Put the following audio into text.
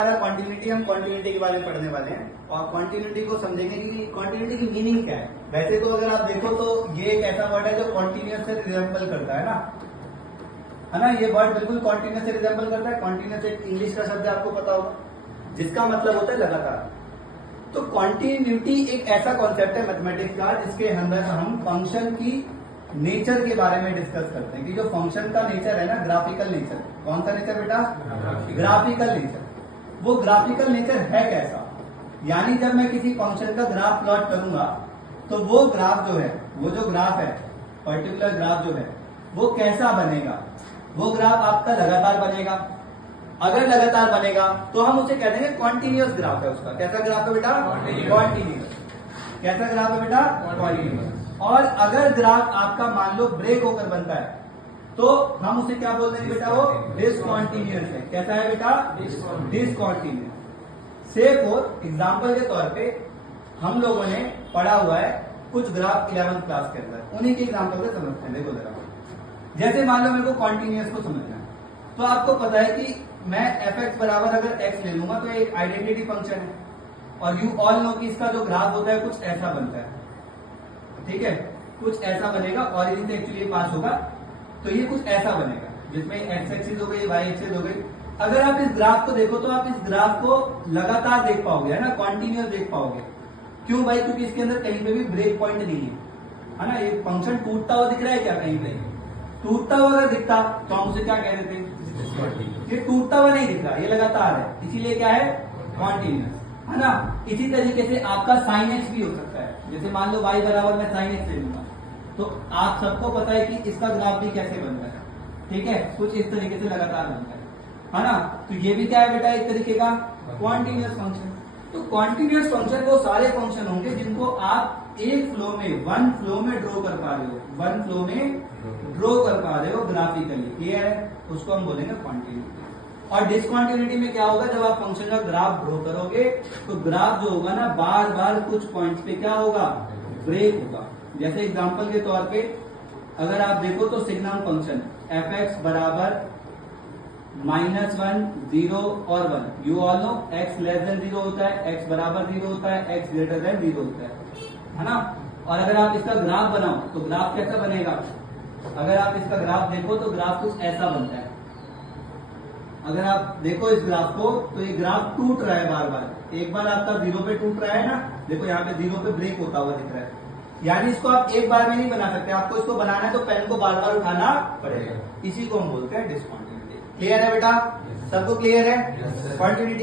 Continuity हम continuity के बारे में पढ़ने वाले हैं और कॉन्टिन्यूटी को समझेंगे कि कॉन्टिन्यूटी की मीनिंग क्या है। वैसे तो अगर आप देखो तो ये एक ऐसा वर्ड है जो कॉन्टिन्यूस से रिजेंबल करता है ना, ये वर्ड बिल्कुल कॉन्टिन्यूस से रिजेंबल करता है। कॉन्टिन्यूस एक इंग्लिश का शब्द है, आपको पता होगा, जिसका मतलब होता है लगातार। तो कॉन्टिन्यूटी एक ऐसा कॉन्सेप्ट है मैथमेटिक्स का जिसके अंदर हम फंक्शन की नेचर के बारे में डिस्कस करते हैं कि जो फंक्शन का नेचर है ना, ग्राफिकल नेचर। कौन सा नेचर बेटा? Graphical nature. वो ग्राफिकल नेचर है कैसा, यानी जब मैं किसी फंक्शन का ग्राफ प्लॉट करूंगा तो वो ग्राफ जो है, वो जो ग्राफ है, पर्टिकुलर ग्राफ जो है वो कैसा बनेगा। वो ग्राफ आपका लगातार बनेगा। अगर लगातार बनेगा तो हम उसे कह देंगे कॉन्टिन्यूअस ग्राफ है उसका। कैसा ग्राफ है बेटा? कॉन्टिन्यूअस। कैसा ग्राफ है बेटा? कॉन्टिन्यूअस। और अगर ग्राफ आपका मान लो ब्रेक होकर बनता है तो हम उसे क्या बोल देंगे बेटा? वो डिसकॉन्टिन्यूअस है। कैसा है बेटा? डिसकॉन्टिन्यूअस। से फॉर एग्जाम्पल के तौर पे हम लोगों ने पढ़ा हुआ है कुछ ग्राफ 11th क्लास के अंदर, उन्हीं के एग्जाम्पल से समझते हैं। देखो जरा, जैसे मान लो मेरे को कॉन्टिन्यूअस को समझना है तो आपको पता है कि मैं fx बराबर अगर x ले लूंगा तो एक आइडेंटिटी फंक्शन है और यू ऑल नो कि इसका जो ग्राफ होता है कुछ ऐसा बनता है, ठीक है, कुछ ऐसा बनेगा। ऑरिजिन से एक्चुअली पास होगा तो ये कुछ ऐसा बनेगा जिसमें एक्स एक्सिस हो गई, वाई एक्सिस हो गई। अगर आप इस ग्राफ को देखो तो आप इस ग्राफ को लगातार देख पाओगे, है ना, कॉन्टिन्यूअस देख पाओगे। क्यों भाई? क्योंकि इसके अंदर कहीं पे भी ब्रेक पॉइंट नहीं है ना। ये फंक्शन टूटता हुआ दिख रहा है क्या? कहीं पे टूटता हुआ अगर दिखता तो हम उसे क्या कह देते हैं? ये टूटता हुआ नहीं दिख रहा, ये लगातार है, इसीलिए क्या है? कॉन्टिन्यूअस, है ना। इसी तरीके से आपका साइन एक्स भी हो सकता है। जैसे मान लो y बराबर मैं साइन एक्स ले लूंगा तो आप सबको पता है कि इसका ग्राफ भी कैसे बनता है, ठीक है, कुछ इस तरीके से लगातार बनता है ना। तो ये भी क्या है बेटा? एक तरीके का कॉन्टिन्यूअस फंक्शन। तो कॉन्टिन्यूअस फंक्शन वो सारे फंक्शन होंगे जिनको आप एक फ्लो में, वन फ्लो में ड्रॉ कर पा रहे हो, वन फ्लो में ड्रॉ कर पा रहे हो ग्राफिकली। क्लियर है? उसको हम बोलेंगे कॉन्टिन्यूटी। और डिसकॉन्टिन्यूटी में क्या होगा? जब आप फंक्शन का ग्राफ ड्रॉ करोगे तो ग्राफ जो होगा ना, बार बार कुछ पॉइंट्स पे क्या होगा? ब्रेक होगा। जैसे एग्जांपल के तौर पे अगर आप देखो तो सिग्नम फंक्शन fx बराबर -1, 0 और 1। You all know x less than 0 होता है, x बराबर 0 होता है, x ग्रेटर देन 0 होता है ना। और अगर आप इसका ग्राफ बनाओ तो ग्राफ कैसा बनेगा? अगर आप इसका ग्राफ देखो तो ग्राफ कुछ ऐसा बनता है। अगर आप देखो इस ग्राफ को तो ये ग्राफ टूट रहा है बार बार। एक बार आपका 0 पे टूट रहा है ना, देखो यहाँ पे 0 पे ब्रेक होता हुआ दिख रहा है। यानी इसको आप एक बार में नहीं बना सकते, आपको इसको बनाना है तो पेन को बार बार उठाना पड़ेगा। इसी को हम बोलते हैं डिसकॉन्टिन्यूटी। क्लियर है बेटा? सबको क्लियर है? कॉन्टिन्यूटी